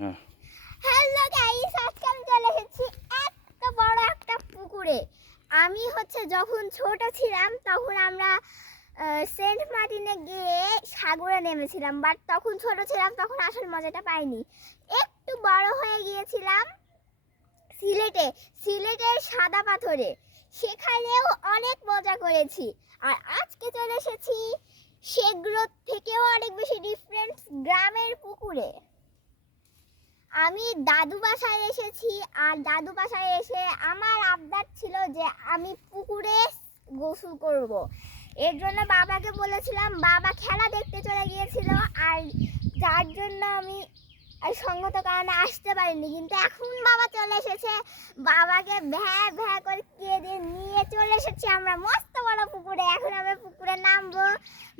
হ্যাঁ। Hello guys, আজকে আমি চলে এসেছি এত বড় একটা পুকুরে। আমি যখন ছোট ছিলাম তখন আমরা সেন্ট মার্টিনে গিয়ে সাগরে নেমেছিলাম, বাট তখন ছোট ছিলাম, তখন আসল মজাটা পাইনি। একটু বড় হয়ে গিয়েছিলাম সিলেটের সাদা পাথরে, সেখানেও অনেক মজা করেছি। আর আজকে চলে এসেছি সেগুলোর থেকেও অনেক বেশি ডিফারেন্ট গ্রামের পুকুরে। আমি দাদু বাসায় এসেছি, আর দাদু বাসায় এসে আমার আবদার ছিল যে আমি পুকুরে গোসল করব। এর জন্য বাবাকে বলেছিলাম, বাবা খেলা দেখতে চলে গিয়েছিল, আর যার জন্য আমি সঙ্গত কারণে আসতে পারিনি। কিন্তু এখন বাবা চলে এসেছে, বাবাকে ভ্যা ভ্যা করে কেঁদে নিয়ে চলে এসেছি আমরা মস্ত বড় পুকুরে। এখন আমরা পুকুরে নামবো,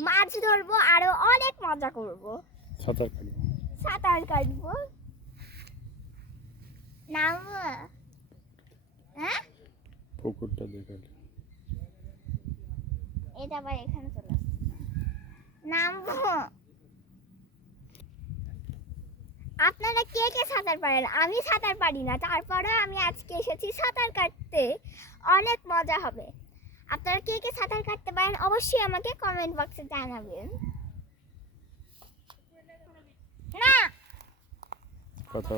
মাছ ধরবো, আরো অনেক মজা করবো, সাঁতার কাটবো। নামবো? হ্যাঁ, পুকুরটা দেখালে এটা আবার এখানে চলে আসছে। নামবো? আপনারা কে কে সাঁতার পারেন? আমি সাঁতার পারি না, তারপরে আমি আজকে এসেছি সাঁতার কাটতে, অনেক মজা হবে। আপনারা কে কে সাঁতার কাটতে পারেন অবশ্যই আমাকে কমেন্ট বক্সে জানাবেন। না কথা